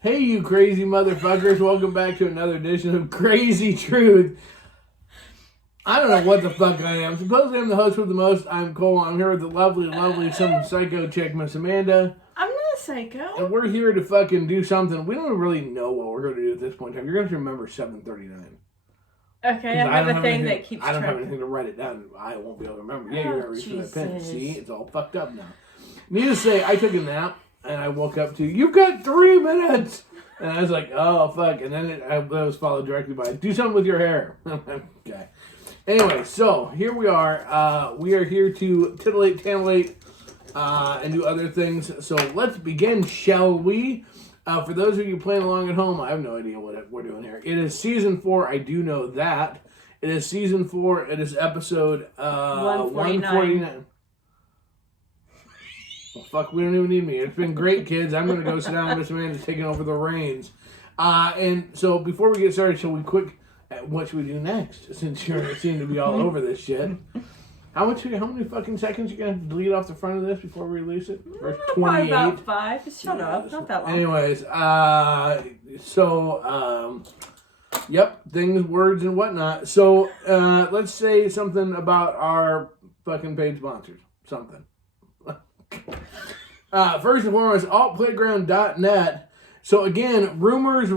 Hey, you crazy motherfuckers. Welcome back to another edition of Krazy Truth. I don't know what the fuck I am. Supposedly I'm the host with the most. I'm Cole. I'm here with the lovely, some psycho chick, Miss Amanda. I'm not a psycho. And we're here to fucking do something. We don't really know what we're going to do at this point in time. You're going to remember 7:39. Okay, I have a thing that keeps I don't track. have anything to write it down. I won't be able to remember. Yeah, you're going to reach for that pen. Jesus. See? It's all fucked up now. Needless to say, I took a nap. And I woke up to, you've got 3 minutes. And I was like, oh, fuck. And then I was followed directly by, do something with your hair. Okay. Anyway, so here we are. We are here to titillate, and do other things. So let's begin, shall we? For those of you playing along at home, I have no idea what we're doing here. It is season 4. I do know that. It is season 4. It is episode 149. Well, fuck, we don't even need me. It's been great, kids. I'm going to go sit down. Miss Amanda's taking over the reins. And so before we get started, shall we what should we do next? Since you seem to be all over this shit. How many fucking seconds you going to delete off the front of this before we release it? Or 28? Probably about 5. Just shut up. Not that long. Anyways, yep, things, words, and whatnot. So, let's say something about our fucking paid sponsors. Something. First and foremost, altplayground.net. So again, rumors.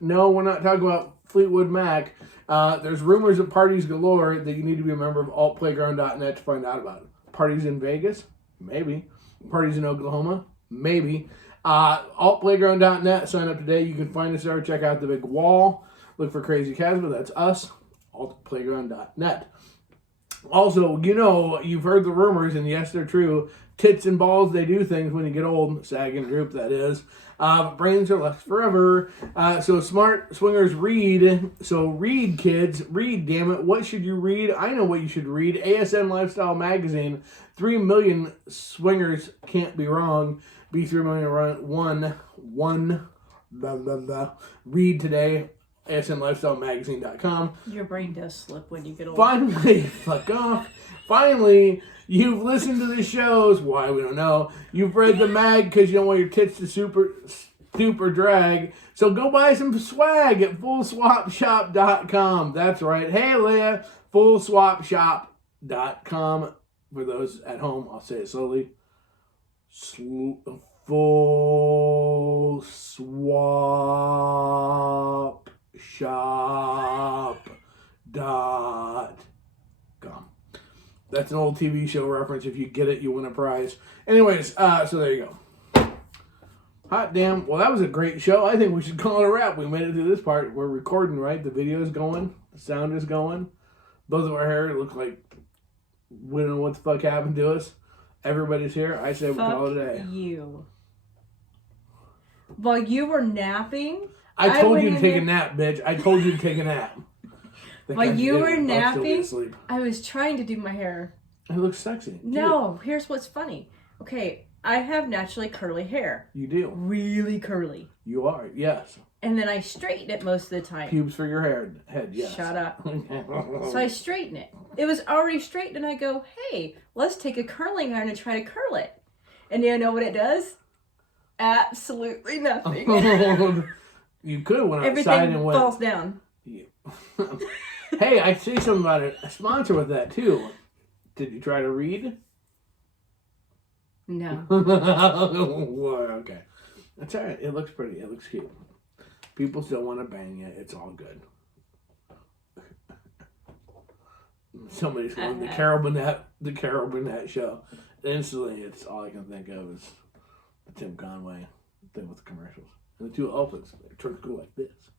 No, we're not talking about Fleetwood Mac. There's rumors of parties galore that you need to be a member of altplayground.net to find out about it. Parties in Vegas? Maybe. Parties in Oklahoma? Maybe. Altplayground.net. Sign up today. You can find us there. Check out the big wall. Look for Krazy Casba. That's us. Altplayground.net. Also, you've heard the rumors, and yes, they're true. Tits and balls, they do things when you get old. Sagging group, that is. But brains are left forever. So smart swingers read. So read, kids. Read, damn it. What should you read? I know what you should read. ASN Lifestyle Magazine. 3 million swingers can't be wrong. Be 3 million one. Blah, blah, blah. Read today. ASNLifestyleMagazine.com. Your brain does slip when you get old. Finally, fuck off. Finally, you've listened to the shows. Why, we don't know. You've read the mag because you don't want your tits to super drag. So go buy some swag at FullSwapShop.com. That's right. Hey, Leah. FullSwapShop.com. For those at home, I'll say it slowly. FullSwapShop.com. That's an old TV show reference. If you get it, you win a prize. Anyways, so there you go. Hot damn. Well, that was a great show. I think we should call it a wrap. We made it to this part. We're recording, right? The video is going. The sound is going. Both of our hair look like we don't know what the fuck happened to us. Everybody's here. I said we call it a day. You. While you were napping, I told you to take a nap, bitch. I told you to take a nap. While you were napping, I was trying to do my hair. It looks sexy. No, here's what's funny. Okay, I have naturally curly hair. You do. Really curly. You are, yes. And then I straighten it most of the time. Pubes for your head, yes. Shut up. So I straighten it. It was already straight, and I go, hey, let's take a curling iron and try to curl it. And you know what it does? Absolutely nothing. You could have went outside Everything and went. falls down. Yeah. Hey, I see something about a sponsor with that too. Did you try to read? No. Okay. That's all right. It looks pretty. It looks cute. People still want to bang you. It's all good. Somebody's going the Carol Burnett show. Instantly, it's all I can think of is the Tim Conway thing with the commercials. And the two elephants, they turn to go like this.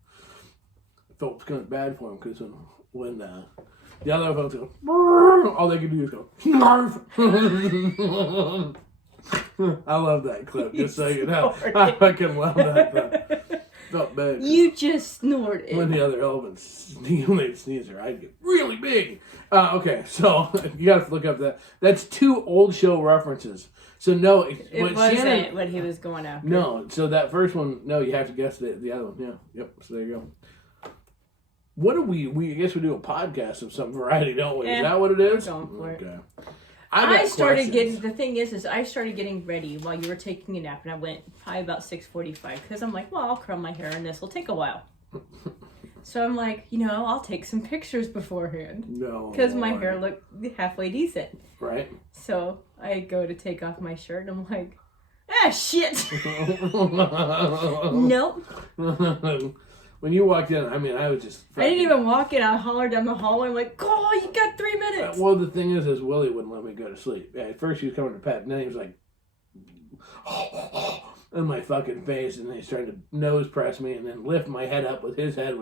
I felt kind of bad for him because when the other elephants go, all they can do is go, Snarf! I love that clip, just so you know. I fucking love that clip. Felt bad. You just snorted. When the other elephants sneeze, their eyes get really big. Okay, so you gotta look up that. That's 2 old show references. So no, it wasn't what he was going after. No, so that first one, no, you have to guess the other one. Yeah, yep. So there you go. What do we? I guess we do a podcast of some variety, don't we? Is that what it is? We're going for it. I started getting, the thing is I started getting ready while you were taking a nap, and I went probably about 6:45 because I'm like, well, I'll curl my hair and this will take a while. So I'm like, I'll take some pictures beforehand. No. Because my hair looked halfway decent. Right. So I go to take off my shirt, and I'm like, shit. Nope. When you walked in, I mean, I was just... I didn't even walk in. I hollered down the hallway. I'm like, oh, you got 3 minutes. Well, the thing is Willie wouldn't let me go to sleep. At first, he was coming to pet, and then he was like... in my fucking face, and then he started to nose press me, and then lift my head up with his head,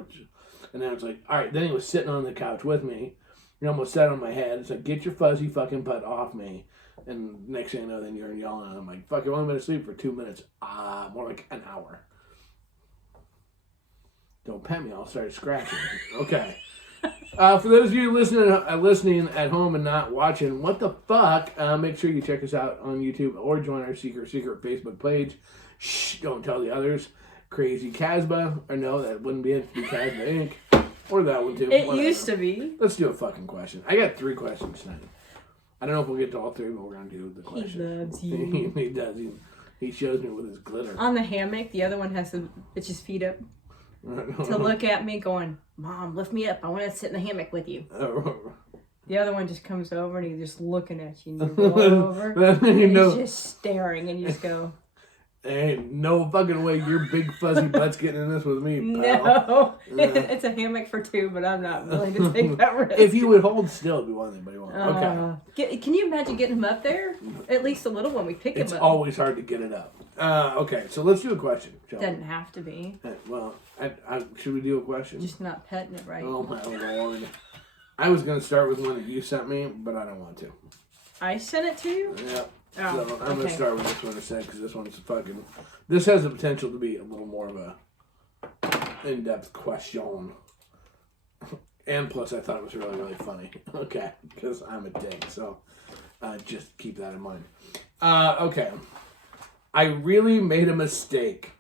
and then I was like, all right. Then he was sitting on the couch with me. He almost sat on my head. It's like, get your fuzzy fucking butt off me. And next thing I know, then you're yelling, and I'm like, fuck, I've only been asleep for 2 minutes. More like an hour. Don't pet me, I'll start scratching. Okay. For those of you listening at home and not watching, what the fuck? Make sure you check us out on YouTube or join our secret Facebook page. Shh, don't tell the others. Crazy Casbah, or no, that wouldn't be it. It'd be Casbah Inc. Or that one too. It used to be. Let's do a fucking question. I got 3 questions tonight. I don't know if we'll get to all 3, but we're gonna do the question. He loves you. He does. He shows me with his glitter. On the hammock, the other one has the bitch's feet up. To look at me going, Mom, lift me up. I want to sit in the hammock with you. The other one just comes over and he's just looking at you. And you roll over. And he's just staring and you just go, ain't no fucking way your big fuzzy butt's getting in this with me, pal. No. It's a hammock for 2, but I'm not willing to take that risk. If you would hold still, it'd be one thing, but he won't. Okay. Can you imagine getting him up there? At least a little when we pick him up. It's always hard to get it up. Okay, so let's do a question. Doesn't have to be. Well, should we do a question? Just not petting it right. Oh my Lord. I was going to start with one that you sent me, but I don't want to. I sent it to you? Yeah. So I'm going to start with this one instead, because this one's fucking... This has the potential to be a little more of a in-depth question. And plus, I thought it was really, really funny. Okay, because I'm a dick, so just keep that in mind. Okay. I really made a mistake.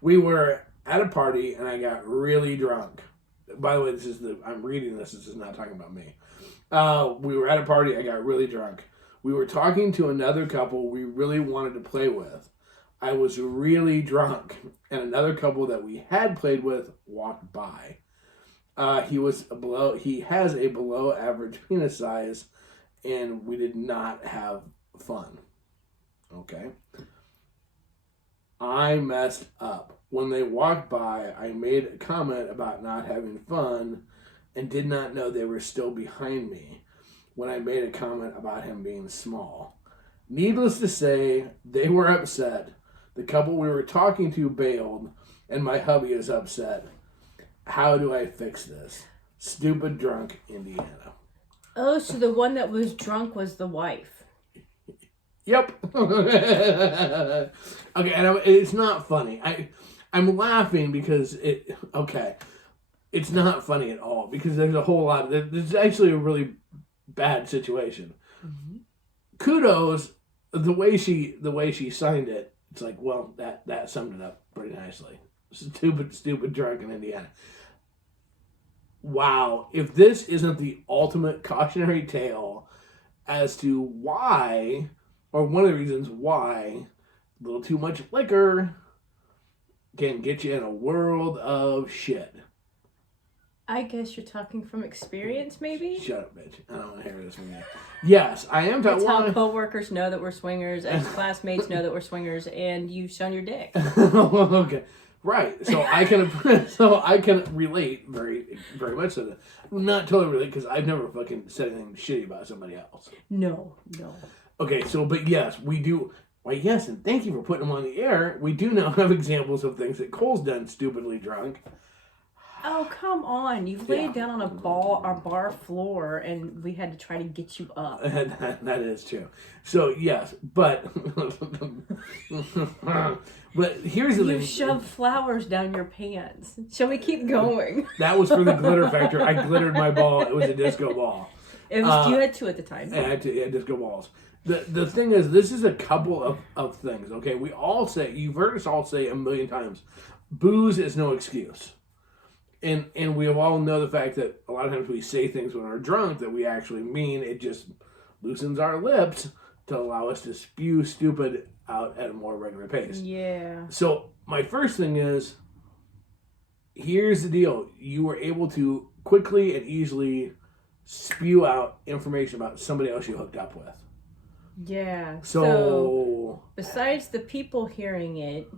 We were at a party, and I got really drunk. By the way, I'm reading this. This is not talking about me. We were at a party. I got really drunk. We were talking to another couple we really wanted to play with. I was really drunk, and another couple that we had played with walked by. He has a below average penis size, and we did not have fun. Okay. I messed up. When they walked by, I made a comment about not having fun and did not know they were still behind me when I made a comment about him being small. Needless to say, they were upset. The couple we were talking to bailed, and my hubby is upset. How do I fix this? Stupid drunk Indiana. Oh, so the one that was drunk was the wife. Yep. Okay, and it's not funny. I'm laughing because it's not funny at all because there's a whole lot. There's actually a really bad situation. Mm-hmm. Kudos, the way she signed it. It's like, well, that summed it up pretty nicely. Stupid drunk in Indiana. Wow, if this isn't the ultimate cautionary tale as to why, or one of the reasons why, a little too much liquor can get you in a world of shit. I guess you're talking from experience, maybe? Shut up, bitch. I don't want to hear this from you. Yes, I am talking. That's how co-workers know that we're swingers, ex-classmates know that we're swingers, and you've shown your dick. Okay. Right, so I can relate very, very much to that. Not totally relate because I've never fucking said anything shitty about somebody else. No. Okay, but yes, we do. Why, yes, and thank you for putting them on the air. We do now have examples of things that Cole's done stupidly drunk. Oh, come on. You've laid down on our bar floor, and we had to try to get you up. That is true. So, yes, but here's the thing. You shoved flowers down your pants. Shall we keep going? That was for the glitter factor. I glittered my ball. It was a disco ball. You had 2 at the time. I had disco balls. The thing is, this is a couple of things, okay? We all say, you've heard us all say a million times, booze is no excuse. And we all know the fact that a lot of times we say things when we're drunk that we actually mean. It just, loosens our lips to allow us to spew stupid out at a more regular pace. Yeah. So my first thing is, here's the deal. You were able to quickly and easily spew out information about somebody else you hooked up with. Yeah. So besides the people hearing it,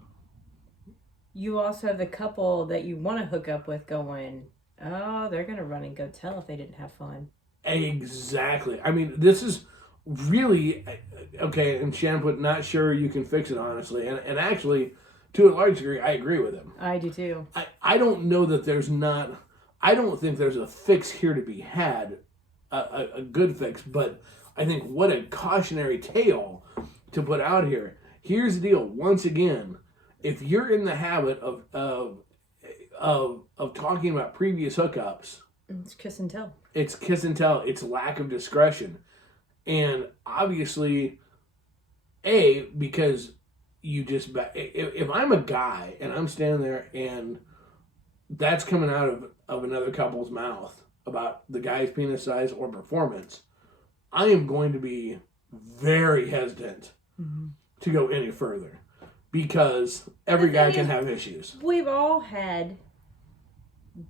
you also have the couple that you want to hook up with going, oh, they're going to run and go tell if they didn't have fun. Exactly. I mean, this is really, okay, and Shannon put, not sure you can fix it, honestly. And actually, to a large degree, I agree with him. I do too. I don't know that there's not, I don't think there's a fix here to be had, a good fix, but I think what a cautionary tale to put out here. Here's the deal. Once again, if you're in the habit of talking about previous hookups, it's kiss and tell. It's kiss and tell. It's lack of discretion. And obviously, because you just, if I'm a guy and I'm standing there and that's coming out of another couple's mouth about the guy's penis size or performance, I am going to be very hesitant to go any further, because every guy can have issues. We've all had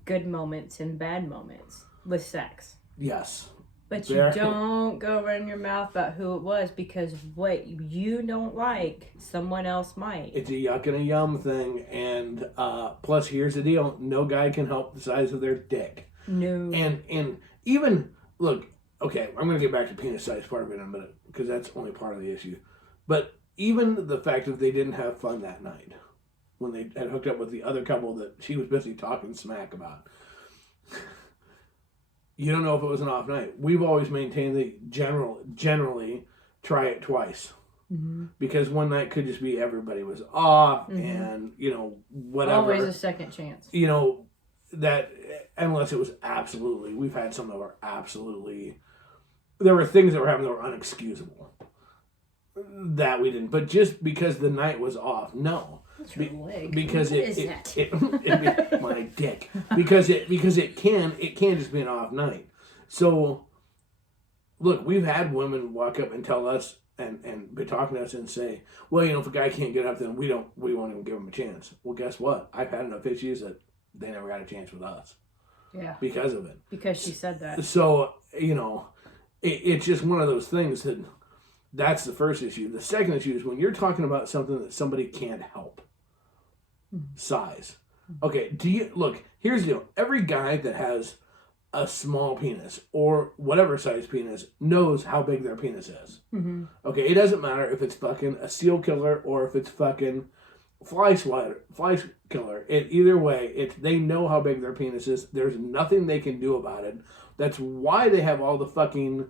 good moments and bad moments with sex. Yes. But you don't go running your mouth about who it was, because what you don't like, someone else might. It's a yuck and a yum thing. And plus, here's the deal. No guy can help the size of their dick. No. And even, look, okay, I'm going to get back to penis size part of it in a minute, because that's only part of the issue. But even the fact that they didn't have fun that night, when they had hooked up with the other couple that she was busy talking smack about, you don't know if it was an off night. We've always maintained that generally try it twice. Because one night could just be everybody was off and, whatever. Always a second chance. That, unless it was absolutely, we've had some that were absolutely, there were things that were happening that were unexcusable. That we didn't. But just because the night was off, no. What's your leg? Because what is that? it my dick. Because it can just be an off night. So, look, we've had women walk up and tell us and be talking to us and say, well, if a guy can't get up, then we won't even give him a chance. Well, guess what? I've had enough issues that they never got a chance with us. Yeah. Because of it. Because she said that. So, it's just one of those things that's the first issue. The second issue is when you're talking about something that somebody can't help. Size. Okay, here's the deal. Every guy that has a small penis or whatever size penis knows how big their penis is. Okay, it doesn't matter if it's fucking a seal killer or if it's fucking fly killer. Either way, they know how big their penis is. There's nothing they can do about it. That's why they have all the fucking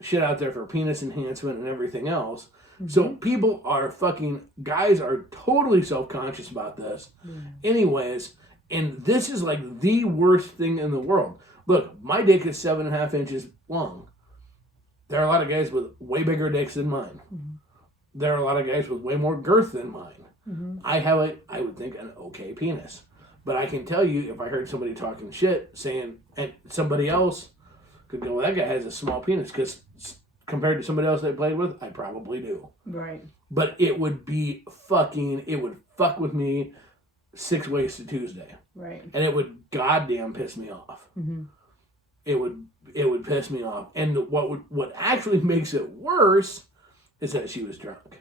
shit out there for penis enhancement and everything else. So guys are totally self-conscious about this. Anyways, and this is like the worst thing in the world. Look, my dick is 7.5 inches long. There are a lot of guys with way bigger dicks than mine. There are a lot of guys with way more girth than mine. I have I would think, an okay penis. But I can tell you, if I heard somebody talking shit, saying, and somebody else could go, well, that guy has a small penis, because compared to somebody else they played with, I probably do. Right. But it would fuck with me 6 ways to Tuesday. Right. And it would goddamn piss me off. It would piss me off. And what actually makes it worse is that she was drunk.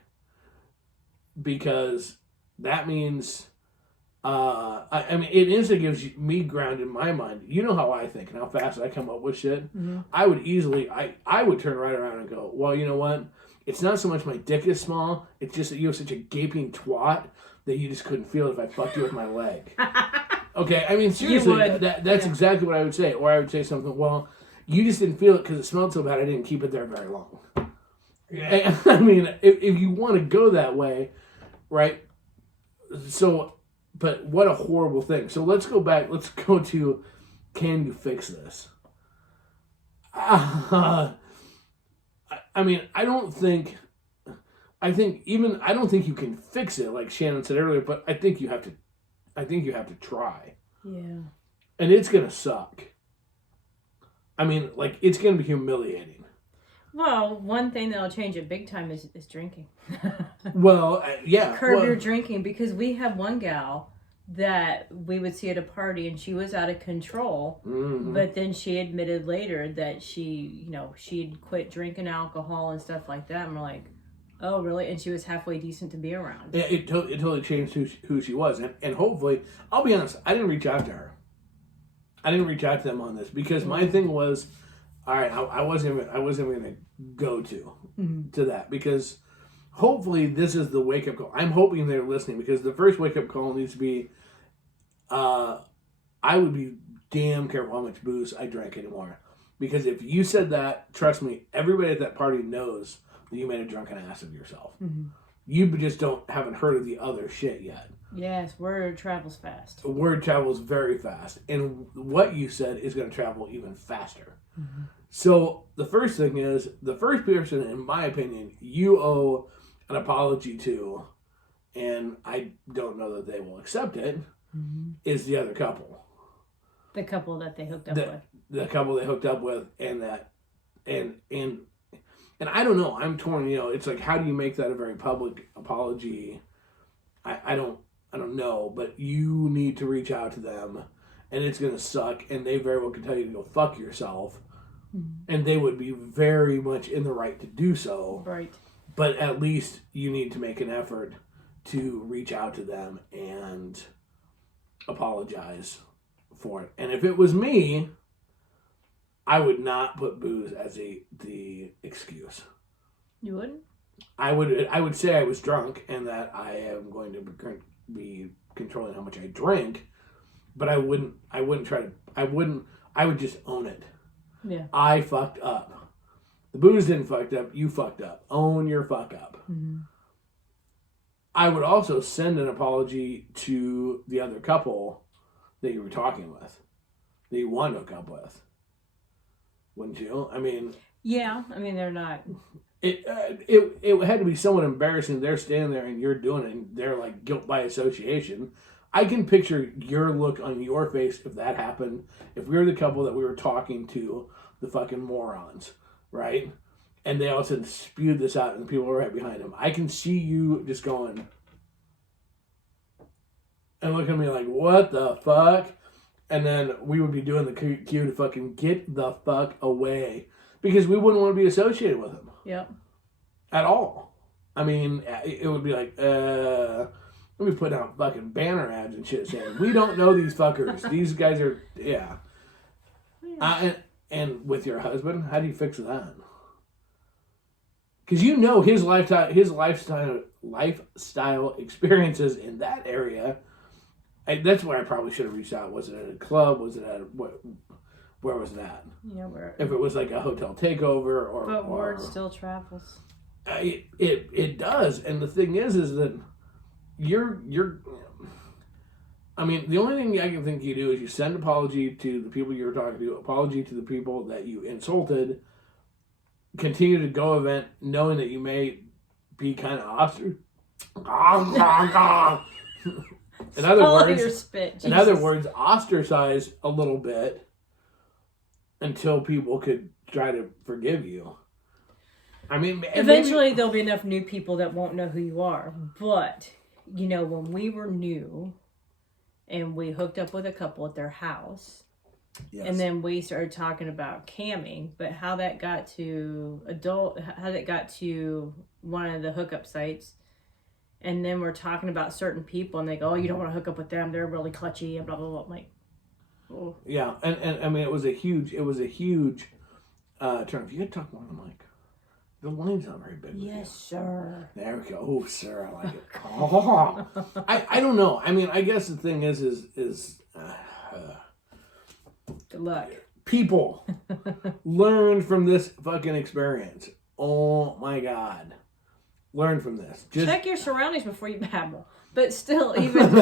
Because that means, it instantly gives me ground in my mind. You know how I think and how fast I come up with shit. I would easily, I would turn right around and go, well, you know what? It's not so much my dick is small. It's just that you have such a gaping twat that you just couldn't feel it if I fucked you with my leg. Okay, seriously, that's exactly what I would say. Or I would say something, well, you just didn't feel it because it smelled so bad I didn't keep it there very long. Yeah. If you want to go that way, right? So, but what a horrible thing. So let's go back. Let's go to, can you fix this? I don't think you can fix it like Shannon said earlier, but I think you have to try. Yeah. And it's going to suck. It's going to be humiliating. Well, one thing that'll change it big time is drinking. Well, yeah. Curb your drinking, because we have one gal that we would see at a party and she was out of control, but then she admitted later that she'd quit drinking alcohol and stuff like that, and we're like, oh really? And she was halfway decent to be around. Yeah, it totally changed who she was, and hopefully, I'll be honest, I didn't reach out to her. I didn't reach out to them on this because my thing was, all right, I wasn't even going to go to that, because hopefully this is the wake up call. I'm hoping they're listening, because the first wake up call needs to be, I would be damn careful how much booze I drank anymore, because if you said that, trust me, everybody at that party knows that you made a drunken ass of yourself. You just haven't heard of the other shit yet. Yes, word travels fast. Word travels very fast, and what you said is going to travel even faster. So the first thing is, the first person, in my opinion, you owe an apology to, and I don't know that they will accept it, is the other couple. The couple that they hooked up with. The couple they hooked up with, and I don't know. I'm torn. It's like, how do you make that a very public apology? I don't know, but you need to reach out to them, and it's gonna suck. And they very well can tell you to go fuck yourself, and they would be very much in the right to do so. Right. But at least you need to make an effort to reach out to them and apologize for it. And if it was me, I would not put booze as the excuse. You wouldn't? I would say I was drunk and that I am going to be controlling how much I drink, but I would just own it. Yeah. I fucked up. The booze didn't fuck up, you fucked up. Own your fuck up. I would also send an apology to the other couple that you were talking with, that you wanted to hook up with. Wouldn't you? I mean... Yeah, I mean, they're not... It had to be somewhat embarrassing. They're standing there and you're doing it, and they're like guilt by association. I can picture your look on your face if that happened. If we were the couple that we were talking to, the fucking morons, right? And they all of a sudden spewed this out and the people were right behind them. I can see you just going and looking at me like, what the fuck? And then we would be doing the cue to fucking get the fuck away, because we wouldn't want to be associated with them. Yep. At all. I mean, it would be like, let me put out fucking banner ads and shit saying, we don't know these fuckers. These guys are, yeah. And with your husband, how do you fix that? Because his lifestyle experiences in that area. That's where I probably should have reached out. Was it at a club? Was it at where was that? Where? If it was like a hotel takeover But word still travels. It does, and the thing is that you're. I mean, the only thing I can think you do is you send apology to the people you were talking to, apology to the people that you insulted, continue to go event knowing that you may be kind of ostracized. In other words, ostracize a little bit until people could try to forgive you. I mean, eventually there'll be enough new people that won't know who you are. But, when we were new and we hooked up with a couple at their house, yes. And then we started talking about camming, but how that got to one of the hookup sites. And then we're talking about certain people, and they go, "Oh, you don't want to hook up with them. They're really clutchy," and blah blah blah. I'm like, oh. Yeah, and I mean, it was a huge turn. If you could talk more on the mic, the line's not very big. Yes, sir. There we go. Oh, sir, I like it. Oh. I don't know. I mean, I guess the thing is good luck. People learn from this fucking experience. Oh my God. Learn from this. Just check your surroundings before you babble. But still, even.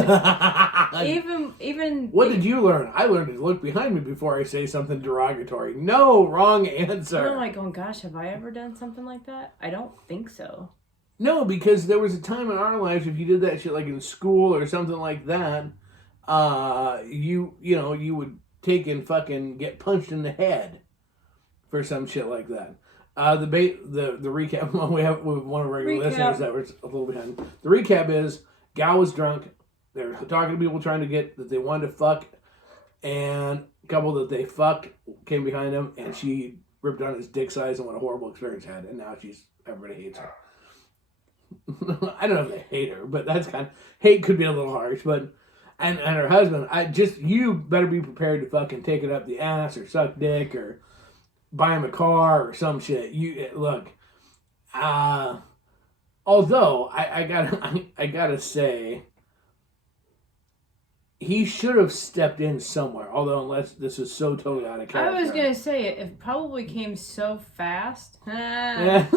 What did you learn? I learned to look behind me before I say something derogatory. No, wrong answer. I'm like, oh gosh, have I ever done something like that? I don't think so. No, because there was a time in our lives, if you did that shit like in school or something like that, you would take and fucking get punched in the head for some shit like that. The recap. Well, we have one of our regular listeners that was a little behind. The recap is gal was drunk. They were talking to people trying to get that they wanted to fuck, and a couple that they fucked came behind him, and she ripped on his dick size and what a horrible experience had, and now everybody hates her. I don't know if they hate her, but that's kind of hate could be a little harsh, but and her husband, you better be prepared to fucking take it up the ass or suck dick or buy him a car or some shit. You look, although I gotta say, he should have stepped in somewhere. Although unless this is so totally out of character, I was gonna say it probably came so fast that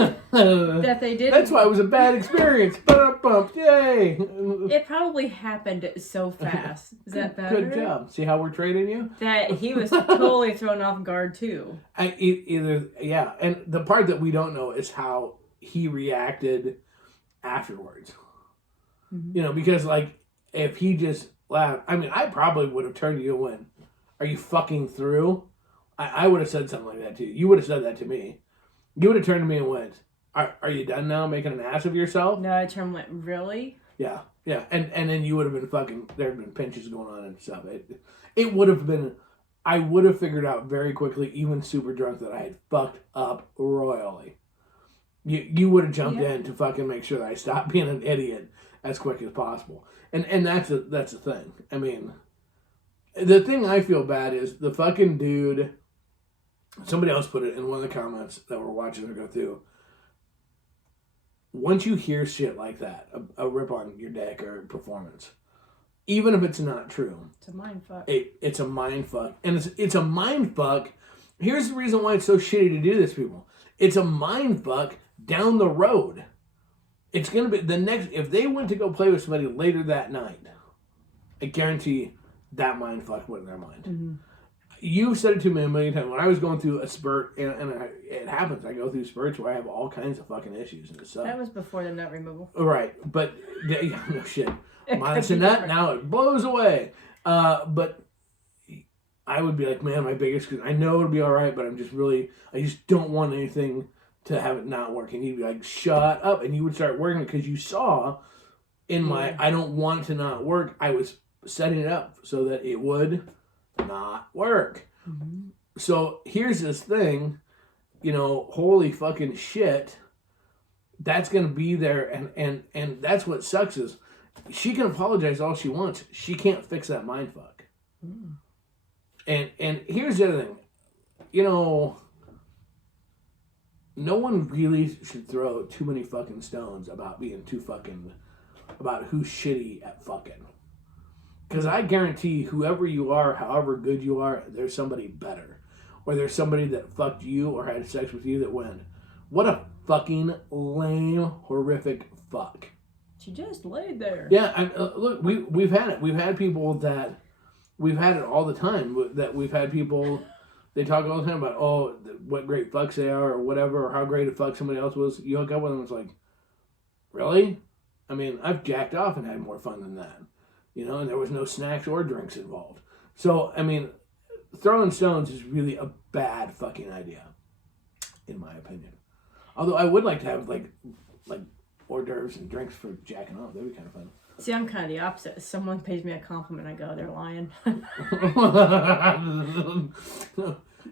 they didn't. That's why it was a bad experience. Bump, yay! It probably happened so fast. Is that better? Good job. See how we're trading you? That he was totally thrown off guard too. Yeah, and the part that we don't know is how he reacted afterwards. Mm-hmm. You know, because like if he just laughed, I mean, I probably would have turned to you and went, "Are you fucking through?" I would have said something like that to you. You would have said that to me. You would have turned to me and went, Are you done now making an ass of yourself? No, I turned and went, really? Yeah. And then you would have been fucking, there had been pinches going on and stuff. It would have been, I would have figured out very quickly, even super drunk, that I had fucked up royally. You would have jumped in to fucking make sure that I stopped being an idiot as quick as possible. And that's a thing. I mean, the thing I feel bad is the fucking dude, somebody else put it in one of the comments that we're watching her go through. Once you hear shit like that, a rip on your dick or performance, even if it's not true, it's a mind fuck. It's a mind fuck, and it's a mind fuck. Here's the reason why it's so shitty to do this, people. It's a mind fuck down the road. It's gonna be the next. If they went to go play with somebody later that night, I guarantee that mind fuck went in their mind. Mm-hmm. You said it to me a million times. When I was going through a spurt, and it happens, I go through spurts where I have all kinds of fucking issues. And stuff. That was before the nut removal. Right, but, no shit. Minus a nut, now it blows away. But I would be like, man, my biggest, I know it'll be all right, but I just don't want anything to have it not work. And he'd be like, shut up. And you would start working because you saw in my, I don't want to not work, I was setting it up so that it would not work. Mm-hmm. So here's this thing, holy fucking shit, that's gonna be there, and that's what sucks is she can apologize all she wants, she can't fix that mindfuck. Mm. And here's the other thing, no one really should throw too many fucking stones about being about who's shitty at fucking. Because I guarantee whoever you are, however good you are, there's somebody better. Or there's somebody that fucked you or had sex with you that went, what a fucking lame, horrific fuck. She just laid there. Yeah, look, we've had it. We've had people that, we've had it all the time. That we've had people, they talk all the time about, what great fucks they are or whatever, or how great a fuck somebody else was. You hook up with them, it's like, really? I mean, I've jacked off and had more fun than that. And there was no snacks or drinks involved. So, I mean, throwing stones is really a bad fucking idea, in my opinion. Although I would like to have, like hors d'oeuvres and drinks for jacking off. That'd be kind of fun. See, I'm kind of the opposite. If someone pays me a compliment, I go, they're lying.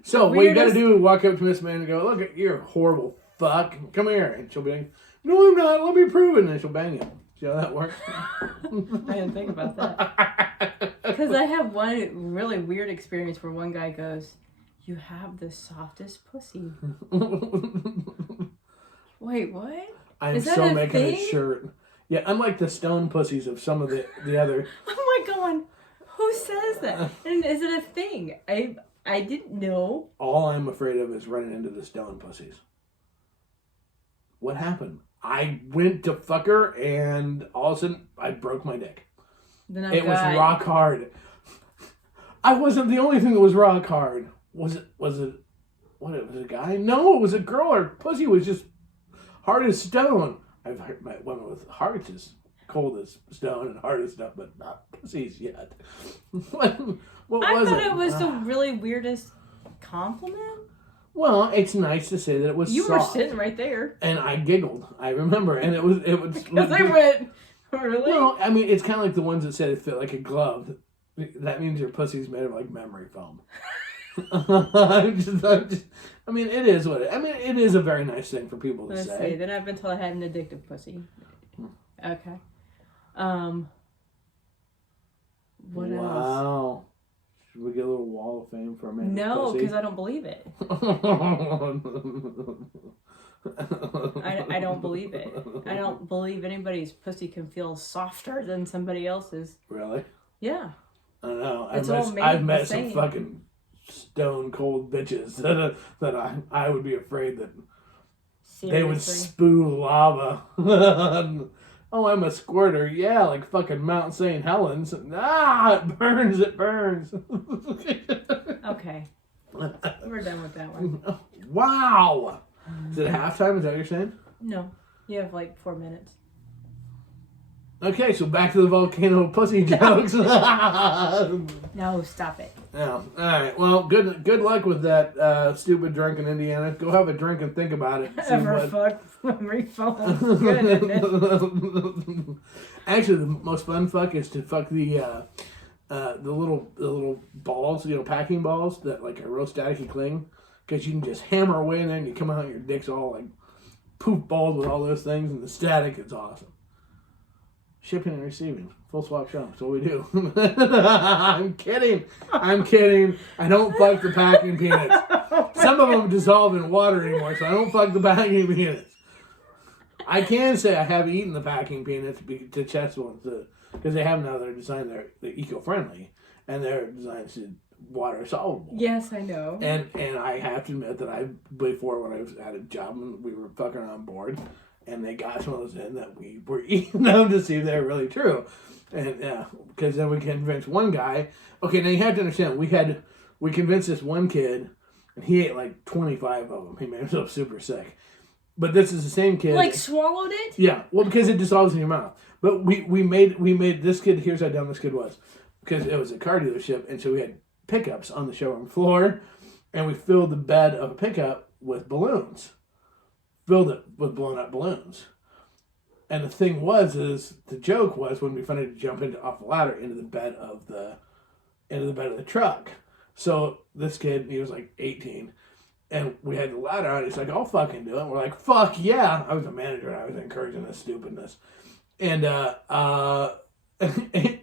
So, what you gotta do is walk up to Miss Man and go, look, you're a horrible fuck. Come here. And she'll be like, no, I'm not. Let me prove it. And then she'll bang you. See how that works? I didn't think about that. Because I have one really weird experience where one guy goes, you have the softest pussy. Wait, what? I'm so making a shirt. Yeah, unlike the stone pussies of some of the other. I'm like going, who says that? And is it a thing? I didn't know. All I'm afraid of is running into the stone pussies. What happened? I went to fuck her, and all of a sudden, I broke my dick. It was rock hard. I wasn't the only thing that was rock hard. Was it, what, it was a guy? No, it was a girl. Her pussy was just hard as stone. I've heard my women with hearts is cold as stone and hard as stone, but not pussies yet. What was it? I thought it was the really weirdest compliment. Well, it's nice to say that it was You soft. were sitting right there. And I giggled. I remember. And it was... Because I went, really? Well, I mean, it's kind of like the ones that said it fit like a glove. That means your pussy's made of like memory foam. I mean, it is what it is a very nice thing for people to Let's say. see. Then I've been told I had an addictive pussy. Okay. What else? Wow. Should we get a little wall of fame for a man? No, because I don't believe it. I don't believe it. I don't believe anybody's pussy can feel softer than somebody else's. Really? Yeah. I don't know. It's I've met some fucking stone cold bitches that I would be afraid that Seriously? they would spew lava. Oh, I'm a squirter. Yeah, like fucking Mount St. Helens. Ah, it burns. Okay. We're done with that one. Wow. Is it halftime? Is that what you're saying? No. You have like 4 minutes. Okay, so back to the volcano pussy jokes. No, stop it. Yeah. All right. Well, good luck with that stupid drink in Indiana. Go have a drink and think about it. Ever fuck memory foam. Good, isn't it? Actually, the most fun fuck is to fuck the little balls, packing balls that like are real staticky cling, because you can just hammer away in there and you come out and your dick's all like poof balled with all those things, and the static is awesome. Shipping and receiving. Full swap shop. That's what we do. I'm kidding. I don't fuck the packing peanuts. Some of them dissolve in water anymore, so I don't fuck the packing peanuts. I can say I have eaten the packing peanuts to test ones, because they have now they're designed, they're eco-friendly, and they're designed to water soluble. Yes, I know. And I have to admit that before when I was at a job and we were fucking on board, and they got some of those in that we were eating them to see if they're really true. And yeah, because then we convinced one guy. Okay, now you have to understand, we convinced this one kid, and he ate like 25 of them. He made himself super sick. But this is the same kid. Like swallowed it? Yeah, well, because it dissolves in your mouth. But we made this kid. Here's how dumb this kid was, because it was a car dealership, and so we had pickups on the showroom floor, and we filled the bed of a pickup with balloons. Filled it with blown up balloons. And the thing is the joke was when we finally jump off the ladder into the bed of the truck. So this kid, he was like 18, and we had the ladder on. He's like, "I'll fucking do it." We're like, "Fuck yeah!" I was a manager and I was encouraging this stupidness, and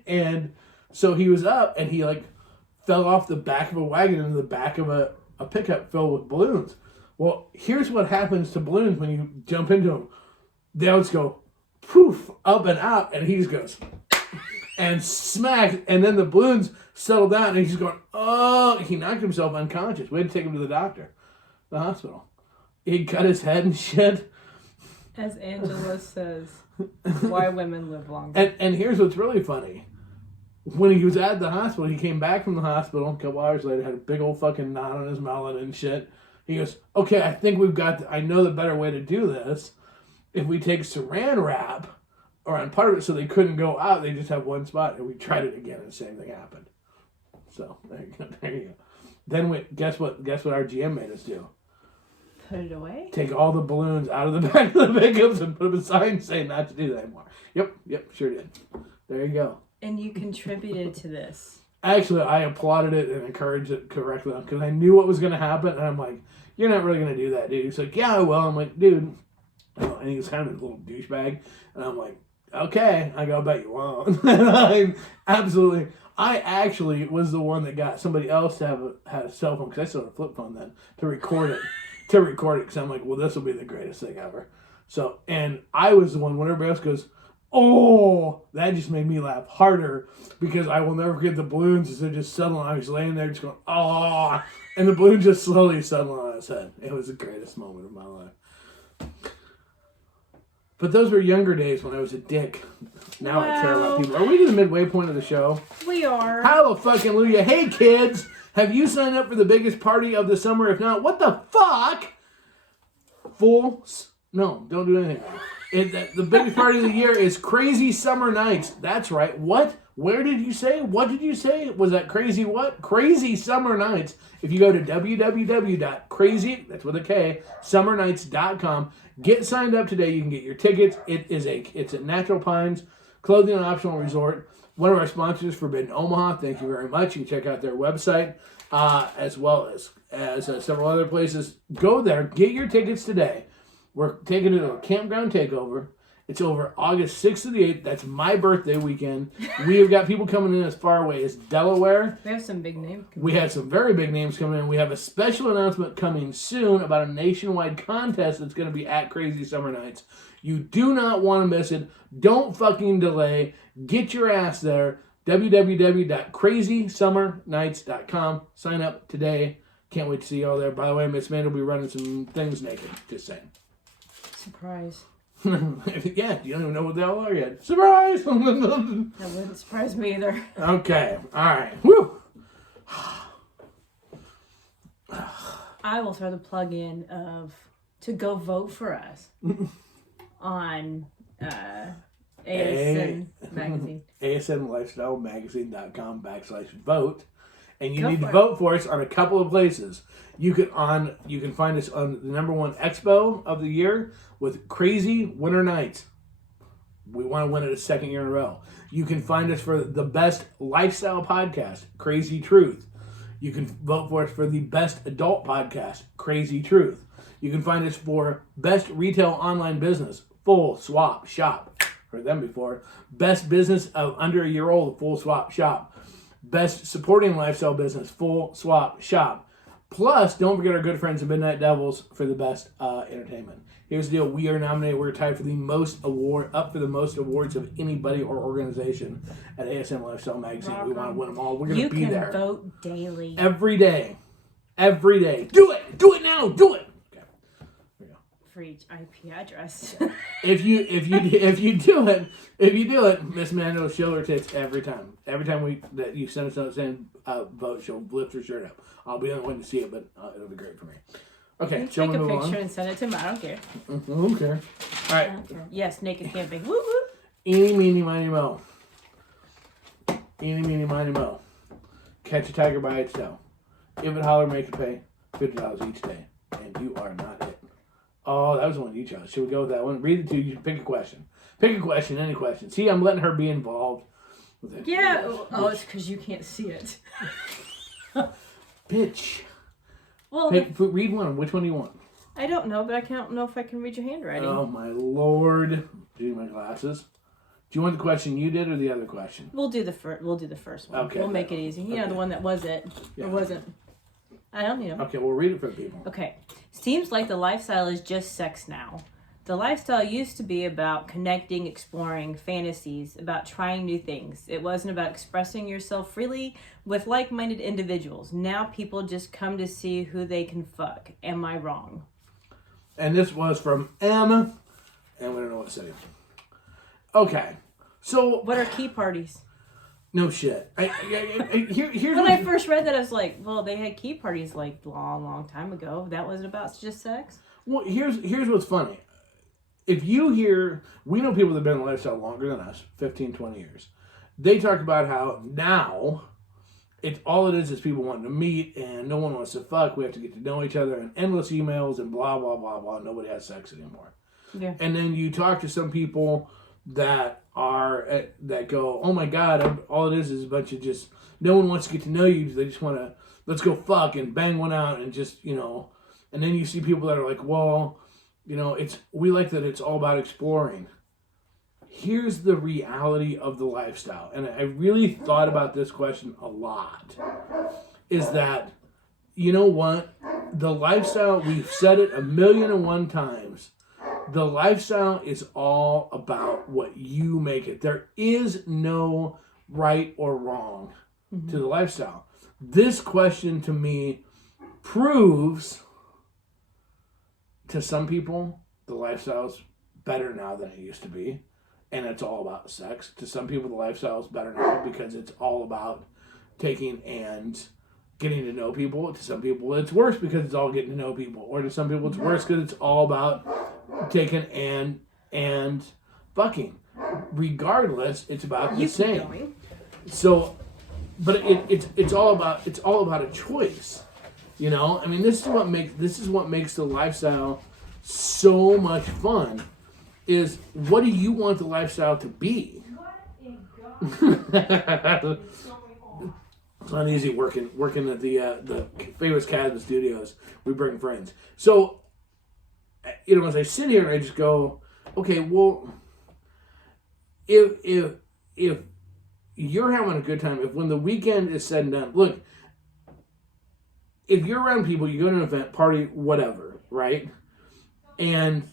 and so he was up and he like fell off the back of a wagon into the back of a pickup filled with balloons. Well, here's what happens to balloons when you jump into them. They always go poof, up and out, and he just goes and smacks, and then the balloons settle down, and he's going, oh, he knocked himself unconscious. We had to take him to the doctor, the hospital. He cut his head and shit. As Angela says, why women live longer. And here's what's really funny. When he was at the hospital, he came back from the hospital a couple hours later, had a big old fucking knot on his melon and shit. He goes, okay, I think I know the better way to do this. If we take saran wrap around part of it so they couldn't go out, they just have one spot. And we tried it again and the same thing happened. So, there you go. Then guess what our GM made us do? Put it away? Take all the balloons out of the back of the pickups and put up a sign saying not to do that anymore. Yep, sure did. There you go. And you contributed to this. Actually, I applauded it and encouraged it correctly because I knew what was going to happen. And I'm like, you're not really going to do that, dude. He's like, yeah, I will. I'm like, dude. And he was kind of a little douchebag. And I'm like, okay. I go, I bet you won't. I actually was the one that got somebody else to had a cell phone, because I still had a flip phone then, to record it. Because I'm like, well, this will be the greatest thing ever. So, and I was the one when everybody else goes, oh, that just made me laugh harder, because I will never forget the balloons as they're just settling. I was laying there just going, oh, and the balloon just slowly settling on his head. It was the greatest moment of my life. But those were younger days when I was a dick. Now I care about people. Are we to the midway point of the show? We are. Hallelujah. Hey, kids. Have you signed up for the biggest party of the summer? If not, what the fuck? Full No, don't do anything. The biggest party of the year is Crazy Summer Nights. That's right. What? Where did you say? What did you say? Was that crazy what? Crazy Summer Nights. If you go to www.crazy, that's with a K, summernights.com, get signed up today. You can get your tickets. It's at Natural Pines Clothing and Optional Resort. One of our sponsors, Forbidden Omaha. Thank you very much. You can check out their website, as well as several other places. Go there. Get your tickets today. We're taking it to a campground takeover. It's over August 6th to the 8th. That's my birthday weekend. We have got people coming in as far away as Delaware. We have some big names. We had some very big names coming in. We have a special announcement coming soon about a nationwide contest that's going to be at Crazy Summer Nights. You do not want to miss it. Don't fucking delay. Get your ass there. www.crazysummernights.com. Sign up today. Can't wait to see you all there. By the way, Miss Amanda will be running some things naked. Just saying. Surprise. Yeah, you don't even know what the hell are yet. Surprise! That wouldn't surprise me either. Okay, all right. Woo! I will throw the plug in to go vote for us on ASN Magazine. ASNLifestyleMagazine.com/vote. And you need to vote for us on a couple of places. You can find us on the #1 Expo of the year with Crazy Winter Nights. We want to win it a second year in a row. You can find us for the best lifestyle podcast, Krazy Truth. You can vote for us for the best adult podcast, Krazy Truth. You can find us for best retail online business, Full Swap Shop. Heard them before. Best business of under a year old, Full Swap Shop. Best supporting lifestyle business, Full Swap Shop. Plus, don't forget our good friends, the Midnight Devils, for the best entertainment. Here's the deal: we are nominated. We're tied for the most awards of anybody or organization at ASM Lifestyle Magazine. We want to win them all. We're going to be there. You can vote daily. Every day. Every day. Do it! Do it now! Do it! Okay. There you go. For each IP address. If you do it, Miss Amanda will show her tits every time. Every time that you send us a saying vote, she'll lift her shirt up. I'll be the only one to see it, but it'll be great for me. Okay, take a picture and send it to him. I don't care. I don't care. All right. I don't care. Yes, naked camping. Woo woo. Eeny, meeny, miny, mo. Eeny, meeny, miny, mo. Catch a tiger by its tail. If it holler, make it pay. $50 each day. And you are not it. Oh, that was the one you chose. Should we go with that one? Read it to you. Pick a question. Pick a question, any question. See, I'm letting her be involved with it. Yeah. Oh, it's because you can't see it. Bitch. Well, read one. Which one do you want? I don't know, but I don't know if I can read your handwriting. Oh, my Lord. Do you need my glasses? Do you want the question you did or the other question? We'll do the first one. Okay. We'll make it easy. You know, the one that was it or wasn't. I don't need them. Okay, we'll read it for the people. Okay. Seems like the lifestyle is just sex now. The lifestyle used to be about connecting, exploring, fantasies, about trying new things. It wasn't about expressing yourself freely with like-minded individuals. Now people just come to see who they can fuck. Am I wrong? And this was from M, and we don't know what to say. Okay, so... What are key parties? No shit. Here's when I first read that, I was like, well, they had key parties like long time ago. That wasn't about just sex? Well, here's what's funny. If you hear, we know people that have been in the lifestyle longer than us, 15, 20 years. They talk about how now, all it is people wanting to meet and no one wants to fuck. We have to get to know each other and endless emails and blah, blah, blah, blah. Nobody has sex anymore. Yeah. And then you talk to some people that go, oh my God, all it is a bunch of just, no one wants to get to know you. They just want to, let's go fuck and bang one out and just, and then you see people that are like, well, we like that it's all about exploring. Here's the reality of the lifestyle. And I really thought about this question a lot. Is that, you know what? The lifestyle, we've said it 1,000,001 times. The lifestyle is all about what you make it. There is no right or wrong to the lifestyle. This question to me proves... To some people, the lifestyle's better now than it used to be, and it's all about sex. To some people, the lifestyle's better now because it's all about taking and getting to know people. To some people, it's worse because it's all getting to know people. Or to some people, it's worse because it's all about taking and fucking. Regardless, it's about the same. Going. So, but it's all about a choice. You know, I mean, this is what makes the lifestyle so much fun. Is what do you want the lifestyle to be? It's not easy working at the famous Chasm Studios. We bring friends. So, you know, as I sit here and I just go, okay, well, if you're having a good time, if when the weekend is said and done, look, if you're around people, you go to an event, party, whatever, right? And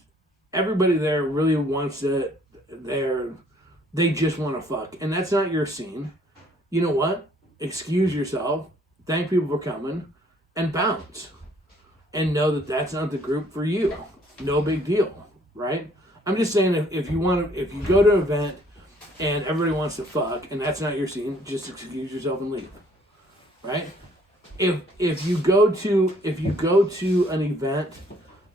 everybody there really wants to, they just want to fuck. And that's not your scene. You know what? Excuse yourself, thank people for coming, and bounce. And know that that's not the group for you. No big deal, right? I'm just saying if you go to an event and everybody wants to fuck and that's not your scene, just excuse yourself and leave. Right? If you go to an event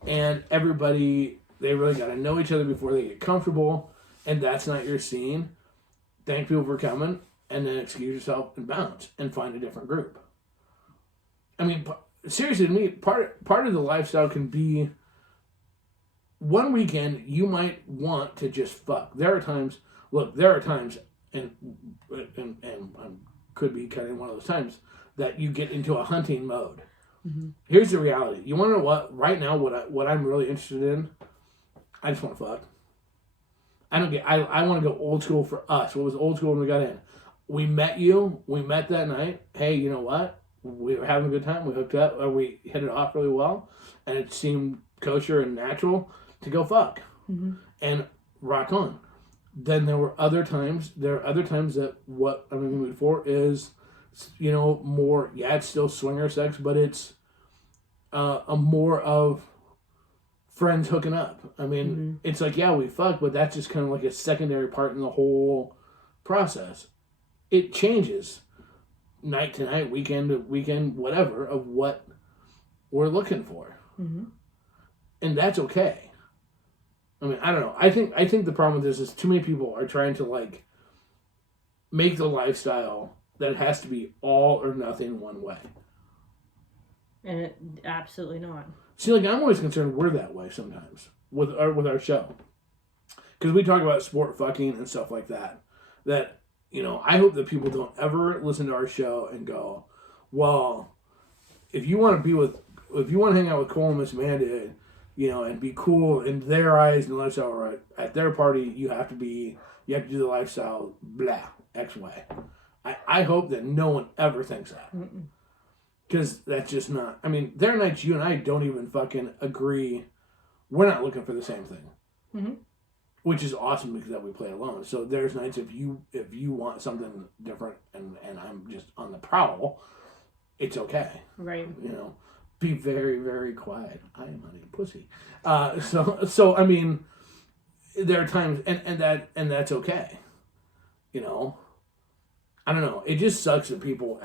and everybody, they really got to know each other before they get comfortable, and that's not your scene, thank people for coming, and then excuse yourself and bounce and find a different group. I mean, seriously, to me, part of the lifestyle can be one weekend you might want to just fuck. There are times, and could be kind of one of those times that you get into a hunting mode. Mm-hmm. Here's the reality. You want to know what? Right now, what I'm really interested in, I just want to fuck. I want to go old school for us. What was old school when we got in? We met that night. Hey, you know what? We were having a good time. We hooked up. We hit it off really well. And it seemed kosher and natural to go fuck. Mm-hmm. And rock on. Then there are other times that what I'm in the mood for is, you know, more, yeah, it's still swinger sex, but it's a more of friends hooking up. I mean, mm-hmm. It's like, yeah, we fuck, but that's just kind of like a secondary part in the whole process. It changes night to night, weekend to weekend, whatever, of what we're looking for. Mm-hmm. And that's okay. I mean, I don't know. I think the problem with this is too many people are trying to, like, make the lifestyle that it has to be all or nothing one way. And it absolutely not. See, like, I'm always concerned we're that way sometimes with our show. Because we talk about sport fucking and stuff like that. That, you know, I hope that people don't ever listen to our show and go, well, if you want to hang out with Cole and Miss Amanda, you know, and be cool in their eyes and lifestyle, right, at their party, you have to do the lifestyle, blah, X way. I hope that no one ever thinks that. Because that's just not, I mean, there are nights you and I don't even fucking agree. We're not looking for the same thing. Mm-hmm. Which is awesome because that we play alone. So there's nights if you want something different and I'm just on the prowl, it's okay. Right. You know, be very, very quiet. I am not a pussy. So I mean, there are times and that's okay. You know, I don't know. It just sucks that people.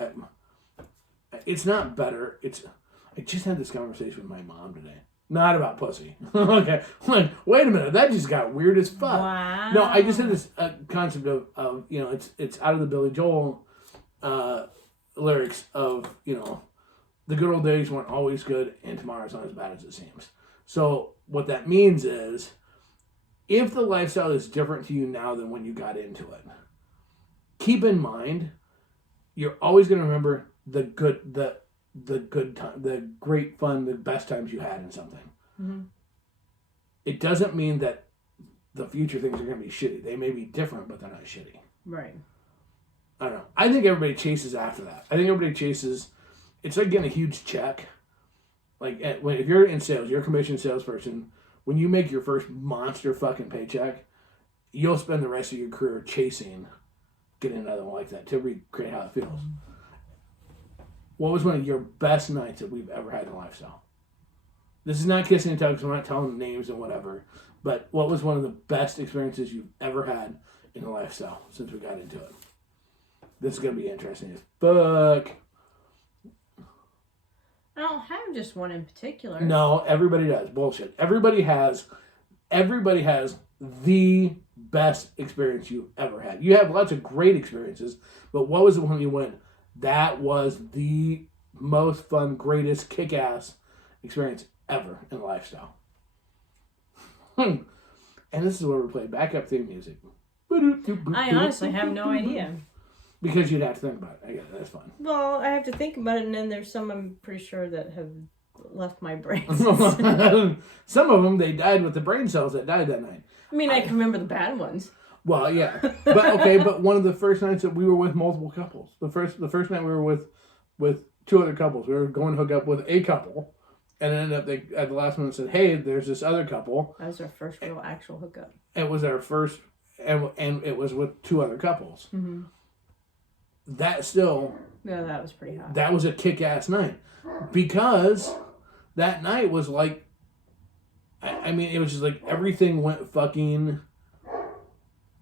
It's not better. I just had this conversation with my mom today. Not about pussy. Okay. Like, wait a minute. That just got weird as fuck. Wow. No, I just had this concept of you know, it's out of the Billy Joel lyrics of, you know, the good old days weren't always good and tomorrow's not as bad as it seems. So what that means is if the lifestyle is different to you now than when you got into it, keep in mind you're always going to remember the good time, the great fun, the best times you had in something. Mm-hmm. It doesn't mean that the future things are going to be shitty. They may be different, but they're not shitty. Right. I don't know. I think everybody chases after that. I think everybody chases. It's like getting a huge check. Like if you're in sales, you're a commission salesperson. When you make your first monster fucking paycheck, you'll spend the rest of your career chasing getting another one like that to recreate how it feels. Mm-hmm. What was one of your best nights that we've ever had in lifestyle? This is not kissing and tugs. I'm not telling names and whatever. But what was one of the best experiences you've ever had in the lifestyle since we got into it? This is going to be interesting as fuck. I don't have just one in particular. No, everybody does. Bullshit. Everybody has everybody has the best experience you ever had. You have lots of great experiences, but what was the one you went, that was the most fun, greatest, kick-ass experience ever in lifestyle? And this is where we play backup theme music. I honestly have no idea. Because you'd have to think about it. I guess that's fine. Well, I have to think about it, and then there's some I'm pretty sure that have left my brain. Some of them, they died with the brain cells that died that night. I mean, I can remember the bad ones. Well, yeah, but one of the first nights that we were with multiple couples. The first night we were with two other couples. We were going to hook up with a couple, and it ended up at the last minute said, "Hey, there's this other couple." That was our first real actual hookup. It was our first, and it was with two other couples. Mm-hmm. That still. Yeah, that was pretty hot. That was a kick-ass night, because that night was like, I mean, it was just like everything went fucking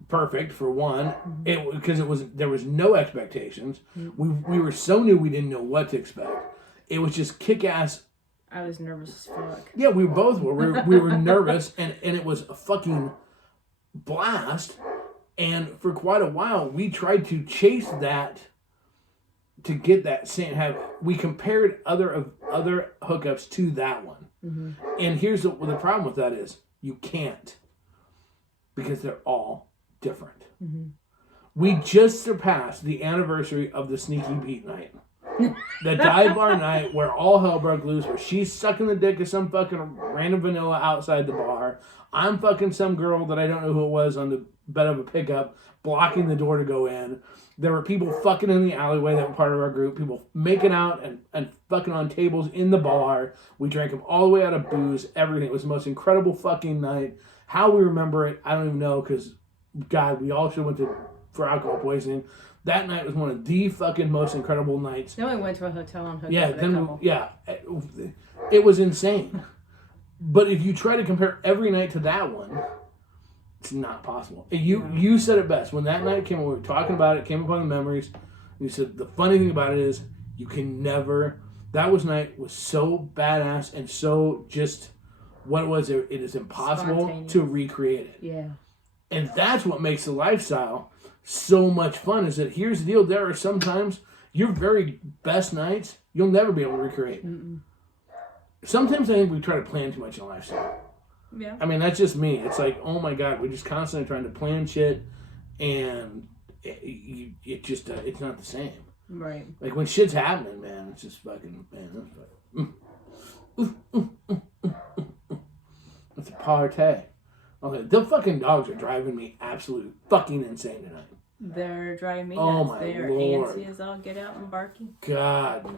perfect for one. Because there was no expectations. We were so new we didn't know what to expect. It was just kick-ass. I was nervous as fuck. Yeah, we both were. We were nervous, and it was a fucking blast. And for quite a while, we tried to chase that to get that same. We compared other hookups to that one. Mm-hmm. And here's the problem with that is you can't, because they're all different. Mm-hmm. We just surpassed the anniversary of the Sneaky Pete night. The dive bar night where all hell broke loose, where she's sucking the dick of some fucking random vanilla outside the bar. I'm fucking some girl that I don't know who it was on the bed of a pickup, blocking the door to go in. There were people fucking in the alleyway that were part of our group. People making out and fucking on tables in the bar. We drank them all the way out of booze, everything. It was the most incredible fucking night. How we remember it, I don't even know, because, God, we all should have went for alcohol poisoning. That night was one of the fucking most incredible nights. Then we went to a hotel and hooked yeah, up with a couple. Yeah, it was insane. But if you try to compare every night to that one, it's not possible. You said it best. When that night came, we were talking about it, came upon the memories. You said the funny thing about it is you can never. That night was so badass and so just what it was. It is impossible to recreate it. Yeah. And that's what makes the lifestyle so much fun. Is that here's the deal. There are sometimes your very best nights you'll never be able to recreate. Mm-mm. Sometimes I think we try to plan too much in lifestyle. Yeah. I mean, that's just me. It's like, oh my God, we're just constantly trying to plan shit, and it just it's not the same. Right. Like when shit's happening, man, it's just fucking, man, it's a party. Okay, the fucking dogs are driving me absolute fucking insane tonight. They're driving me nuts. My They're Lord. antsy as all get out and barky. God.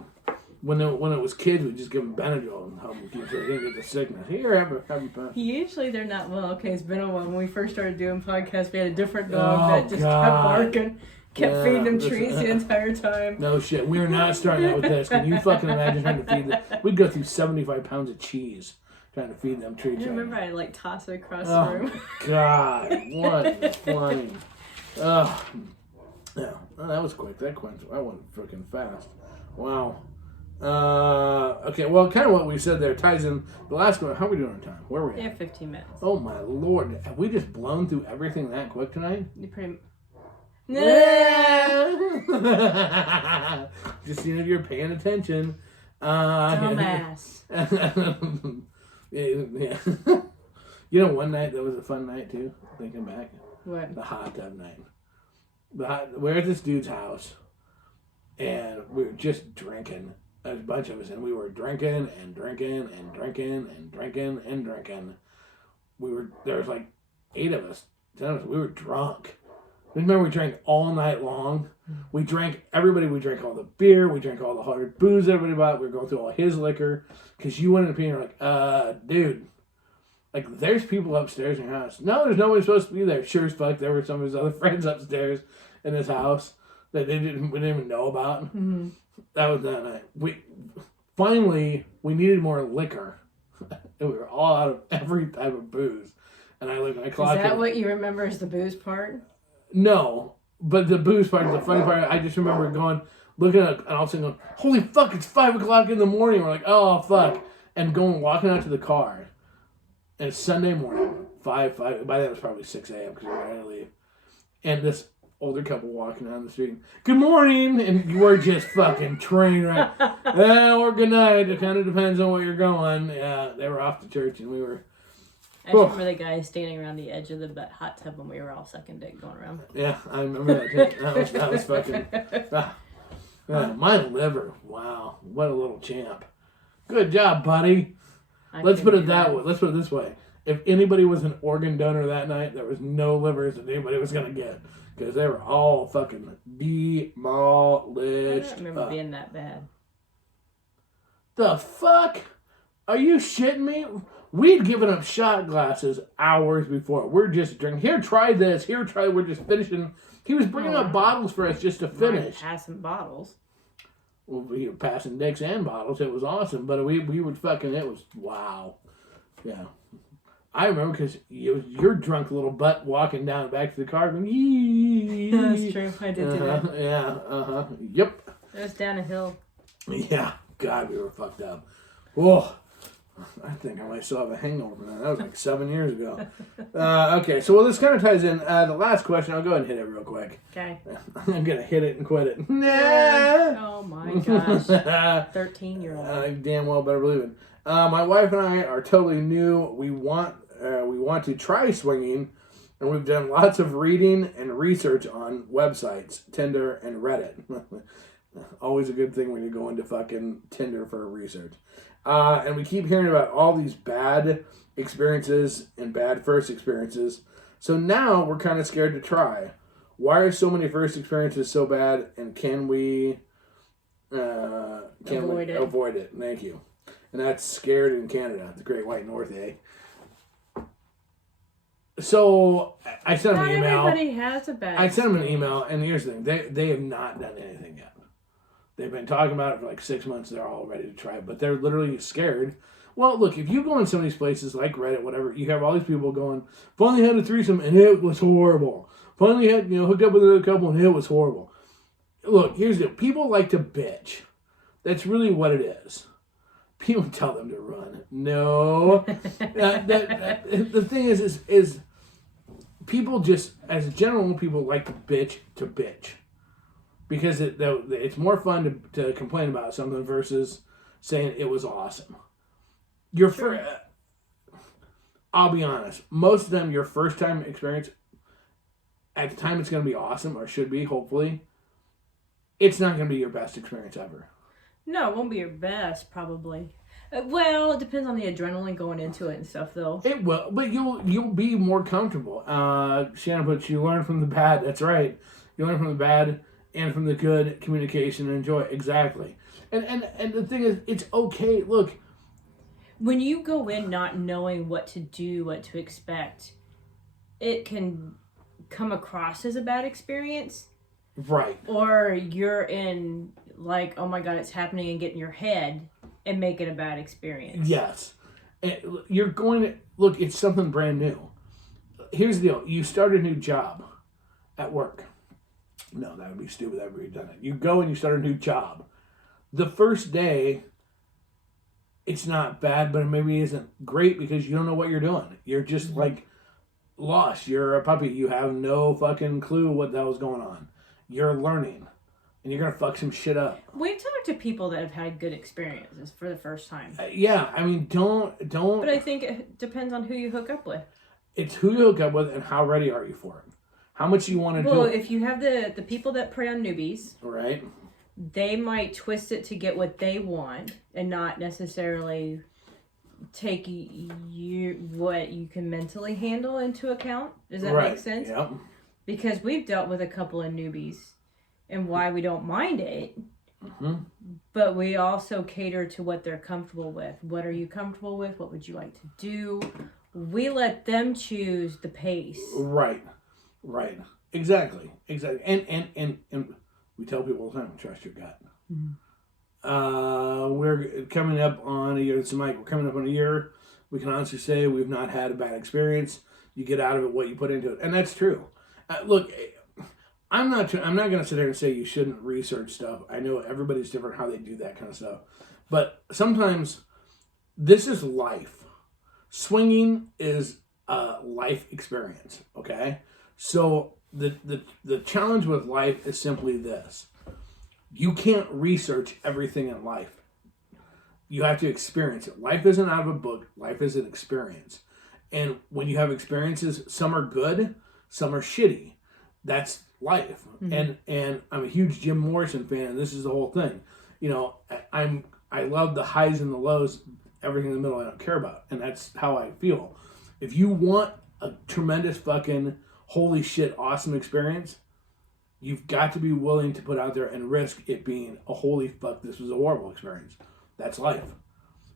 When it was kids, we just give them Benadryl and help them keep so they didn't get the sickness. Here, have a pen. Usually they're not, well, okay, it's been a while. When we first started doing podcasts, we had a different dog that just kept barking. Kept feeding them trees the entire time. No shit. We are not starting out with this. Can you fucking imagine trying to feed them? We'd go through 75 pounds of cheese trying to feed them trees. I remember I toss it across the room. God. What funny. Oh. Yeah. Oh, that was quick. That went freaking fast. Wow. Okay, well, kind of what we said there ties in the last one. How are we doing on time? Where are we at? Yeah, 15 minutes. Oh, my Lord. Have we just blown through everything that quick tonight? You pretty... Just seeing if you're paying attention. Dumbass. Yeah. You know, one night that was a fun night, too, thinking back. What? The hot tub night. We're at this dude's house, and we were just drinking. A bunch of us, and we were drinking and drinking and drinking and drinking and drinking. There was like 8 of us, 10 of us. We were drunk. Remember, we drank all night long. We drank all the beer. We drank all the hard booze everybody bought. We were going through all his liquor. Because you went in and you're like, dude, like, there's people upstairs in your house. No, there's nobody supposed to be there. Sure as fuck, there were some of his other friends upstairs in his house that we didn't even know about. Mm-hmm. That was that night. We needed more liquor. And we were all out of every type of booze. And I looked at my clock. Is that what you remember as the booze part? No. But the booze part, the funny part, I just remember looking at, and all of a sudden going, holy fuck, it's 5 o'clock in the morning. We're like, oh, fuck. And walking out to the car. And it's Sunday morning. 5. By then it was probably 6 a.m. because we were going to leave. And this older couple walking down the street. Good morning, and you were just fucking train wreck. Or good night. It kind of depends on where you're going. Yeah, they were off to church, and we were. I remember the guy standing around the edge of the hot tub when we were all sucking dick going around. Yeah, I remember that too. That was fucking. My liver. Wow, what a little champ. Good job, buddy. Let's put it that way. Let's put it this way. If anybody was an organ donor that night, there was no livers that anybody was gonna get because they were all fucking demolished. I don't remember being that bad. The fuck? Are you shitting me? We'd given up shot glasses hours before. We're just drinking. Here, try this. Here, try. We're just finishing. He was bringing up bottles for us just to finish. Passing bottles. Well, we were passing dicks and bottles. It was awesome. But we would fucking, it was, wow. Yeah. I remember because your drunk little butt walking down back to the car going, yee. That's true. I did do that. Yeah, Yep. It was down a hill. Yeah. God, we were fucked up. Whoa. I think I might still have a hangover from that. That was like 7 years ago. Okay, so this kind of ties in. The last question, I'll go ahead and hit it real quick. Okay. I'm going to hit it and quit it. Nah. Oh my gosh. 13-year-old. I damn well better believe it. My wife and I are totally new. We want to try swinging, and we've done lots of reading and research on websites, Tinder and Reddit. Always a good thing when you go into fucking Tinder for research. And we keep hearing about all these bad experiences and bad first experiences. So now we're kind of scared to try. Why are so many first experiences so bad? And can we avoid it? Thank you. And that's Scared in Canada, the Great White North, eh? So I sent them an email. Everybody has a bad. I sent them an email, and here's the thing: they have not done anything yet. They've been talking about it for like 6 months. They're all ready to try it, but they're literally scared. Well, look, if you go in some of these places like Reddit, whatever, you have all these people going, finally had a threesome and it was horrible. Finally had, hooked up with another couple and it was horrible. Look, here's the deal. People like to bitch. That's really what it is. People tell them to run. No. The thing is people just, as general, people like to bitch. Because it's more fun to complain about something versus saying it was awesome. I'll be honest. Most of them, your first time experience, at the time it's going to be awesome, or should be, hopefully. It's not going to be your best experience ever. No, it won't be your best, probably. Well, it depends on the adrenaline going into it and stuff, though. It will, but you'll be more comfortable. Shannon puts, you learn from the bad. That's right. You learn from the bad and from the good. Communication and enjoy. Exactly. And the thing is, it's okay. Look, when you go in not knowing what to do, what to expect, it can come across as a bad experience. Right. Or you're in, like, oh my God, it's happening, and get in your head and make it a bad experience. Yes. You're going to, look, it's something brand new. Here's the deal. You start a new job at work. No, that would be stupid. I've already done it. You go and you start a new job. The first day, it's not bad, but it maybe isn't great because you don't know what you're doing. You're just like lost. You're a puppy. You have no fucking clue what the hell's going on. You're learning. And you're going to fuck some shit up. We've talked to people that have had good experiences for the first time. Yeah, I mean, don't. But I think it depends on who you hook up with. It's who you hook up with and how ready are you for it. How much you want to do. Well, if you have the people that prey on newbies. Right. They might twist it to get what they want and not necessarily take what you can mentally handle into account. Does that make sense? Yep. Because we've dealt with a couple of newbies and why we don't mind it. Mm-hmm. But we also cater to what they're comfortable with. What are you comfortable with? What would you like to do? We let them choose the pace. Right. Exactly. And we tell people all the time, trust your gut. Mm-hmm. We're coming up on a year. It's Mike. We're coming up on a year. We can honestly say we've not had a bad experience. You get out of it what you put into it, and that's true. Look, I'm not going to sit there and say you shouldn't research stuff. I know everybody's different how they do that kind of stuff, but sometimes this is life. Swinging is life experience. Okay, so the challenge with life is simply this: you can't research everything in life. You have to experience it. Life isn't out of a book. Life is an experience. And when you have experiences, some are good, some are shitty. That's life. And I'm a huge Jim Morrison fan, and this is the whole thing. You know, I love the highs and the lows. Everything in the middle I don't care about. And that's how I feel. If you want a tremendous fucking holy shit awesome experience, you've got to be willing to put out there and risk it being a holy fuck, this was a horrible experience. That's life.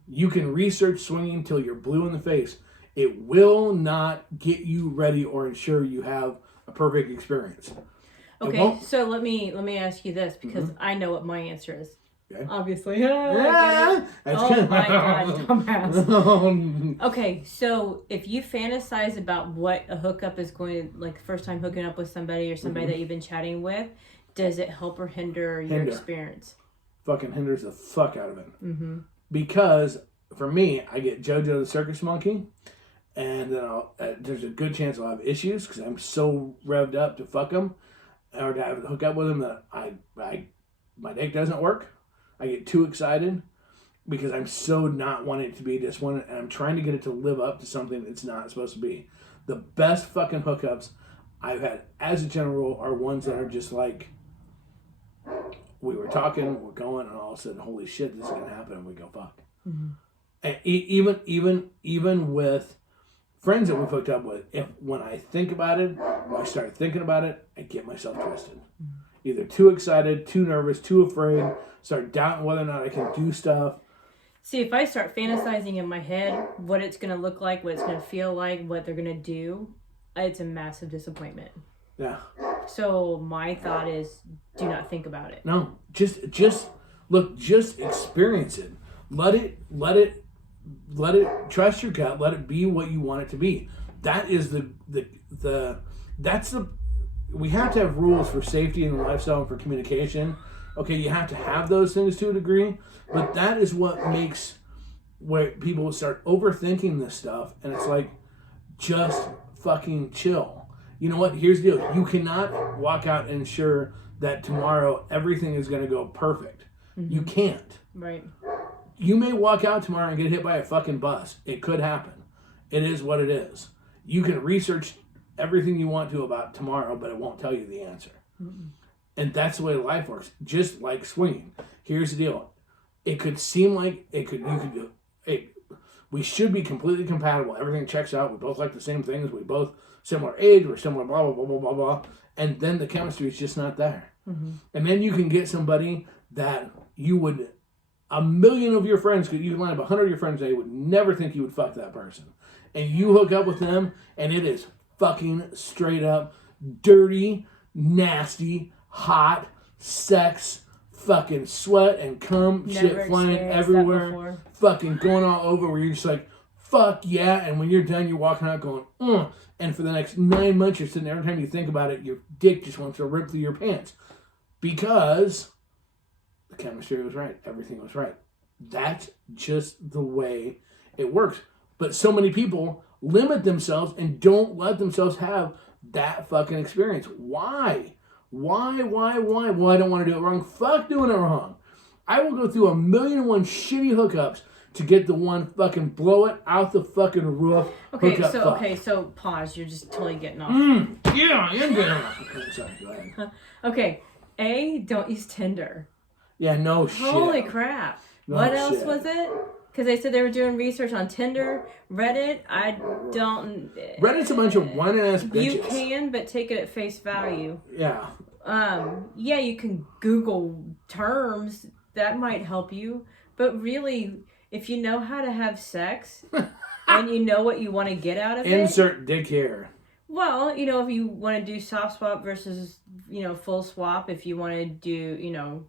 You can research swinging till you're blue in the face. It will not get you ready or ensure you have a perfect experience. Okay, so let me ask you this, because I know what my answer is. Okay. Obviously. Oh my god, dumbass. Okay, so if you fantasize about what a hookup is going to, like, first time hooking up with somebody or somebody that you've been chatting with, does it help or hinder your experience? Fucking hinders the fuck out of it. Because for me, I get JoJo the Circus Monkey, and then there's a good chance I'll have issues because I'm so revved up to fuck them or to hook up with them that my dick doesn't work. I get too excited because I'm so not wanting it to be this one, and I'm trying to get it to live up to something it's not supposed to be. The best fucking hookups I've had, as a general rule, are ones that are just like, we were talking, we're going, and all of a sudden, holy shit, this is gonna happen, and we go fuck. And even with friends that we've hooked up with, when I think about it, when I start thinking about it, I get myself twisted. Either too excited, too nervous, too afraid, start doubting whether or not I can do stuff. See, if I start fantasizing in my head what it's going to look like, what it's going to feel like, what they're going to do, it's a massive disappointment. Yeah. So my thought is, do not think about it. No, just experience it. Let it trust your gut. Let it be what you want it to be. That is we have to have rules for safety and lifestyle and for communication. Okay, you have to have those things to a degree, but that is what makes where people start overthinking this stuff, and it's like, just fucking chill. You know what? Here's the deal. You cannot walk out and ensure that tomorrow everything is going to go perfect. You can't. Right. You may walk out tomorrow and get hit by a fucking bus. It could happen. It is what it is. You can research everything you want to about tomorrow, but it won't tell you the answer. And that's the way life works. Just like swinging. Here's the deal. It could seem like we should be completely compatible. Everything checks out. We both like the same things. We both similar age. We're similar blah, blah, blah, blah, blah, blah. And then the chemistry is just not there. And then you can get somebody that you would, a million of your friends, you can line up 100 of your friends, they would never think you would fuck that person. And you hook up with them, and it is fucking straight up dirty, nasty, hot sex, fucking sweat and cum, shit flying everywhere, fucking going all over, where you're just like, fuck yeah. And when you're done, you're walking out going, and for the next 9 months, you're sitting there, every time you think about it, your dick just wants to rip through your pants because the chemistry was right. Everything was right. That's just the way it works. But so many people limit themselves and don't let themselves have that fucking experience. Why? Why? Well, I don't want to do it wrong. Fuck doing it wrong. I will go through 1,000,001 shitty hookups to get the one fucking blow it out the fucking roof. So pause. You're just totally getting off. Yeah, I am getting off. Sorry, go ahead. Okay. Don't use Tinder. Yeah, no shit. Holy crap. No what else shit. was it? Because they said they were doing research on Tinder, Reddit. Reddit's a bunch of whining-ass bitches. You can, but take it at face value. Yeah. Yeah, you can Google terms. That might help you. But really, if you know how to have sex and you know what you want to get out of it. Insert dick here. Well, if you want to do soft swap versus, full swap, if you want to do,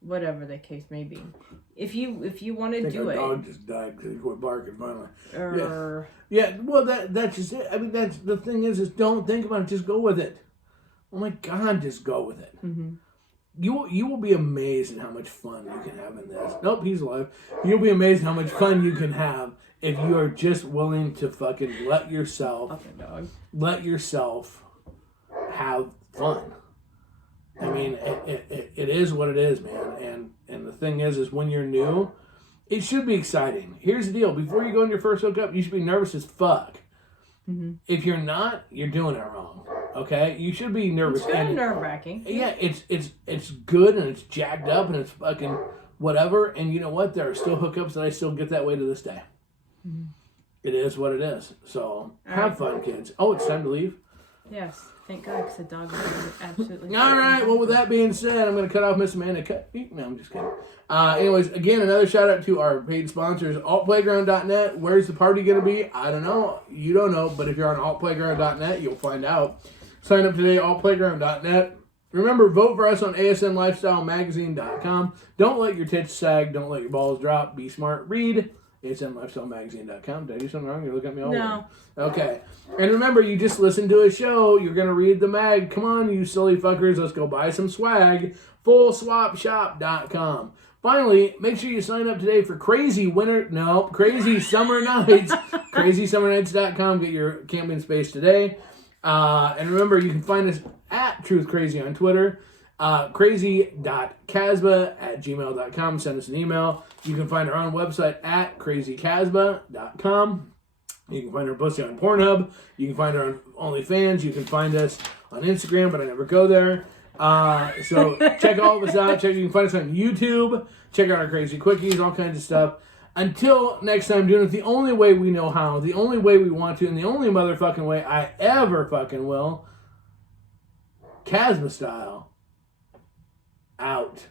whatever the case may be. If you want to do it. Dog just died because he quit barking finally. Yeah. Well, that's just it. I mean, that's the thing is don't think about it. Just go with it. Oh my God, just go with it. You will be amazed at how much fun you can have in this. Nope, he's alive. You'll be amazed at how much fun you can have if you are just willing to fucking let yourself have fun. I mean, it is what it is, man. And the thing is when you're new, it should be exciting. Here's the deal. Before you go on your first hookup, you should be nervous as fuck. Mm-hmm. If you're not, you're doing it wrong. Okay? You should be nervous. It's kind of nerve-wracking. Yeah, it's good and it's jacked up and it's fucking whatever. And you know what? There are still hookups that I still get that way to this day. Mm-hmm. It is what it is. So, have fun, kids. Oh, it's time to leave? Yes. Thank God, because the dog was absolutely... All right, well, with that being said, I'm going to cut off Miss Amanda. No, I'm just kidding. Anyways, again, another shout-out to our paid sponsors, altplayground.net. Where's the party going to be? I don't know. You don't know, but if you're on altplayground.net, you'll find out. Sign up today, altplayground.net. Remember, vote for us on asnlifestylemagazine.com. Don't let your tits sag. Don't let your balls drop. Be smart. Read. asnlifestylemagazine.com. Did I do something wrong? You're looking at me all No. weird. Okay. And remember, you just listened to a show. You're going to read the mag. Come on, you silly fuckers. Let's go buy some swag. FullSwapShop.com. Finally, make sure you sign up today for Crazy Summer Nights. CrazySummerNights.com. Get your camping space today. And remember, you can find us at Truth Crazy on Twitter. Crazy.casba@gmail.com. Send us an email. You can find our own website at crazycasba.com. You can find our pussy on Pornhub. You can find our on OnlyFans. You can find us on Instagram, but I never go there. So check all of us out. You can find us on YouTube. Check out our crazy quickies, all kinds of stuff. Until next time, doing it the only way we know how, the only way we want to, and the only motherfucking way I ever fucking will. Casba style. Out.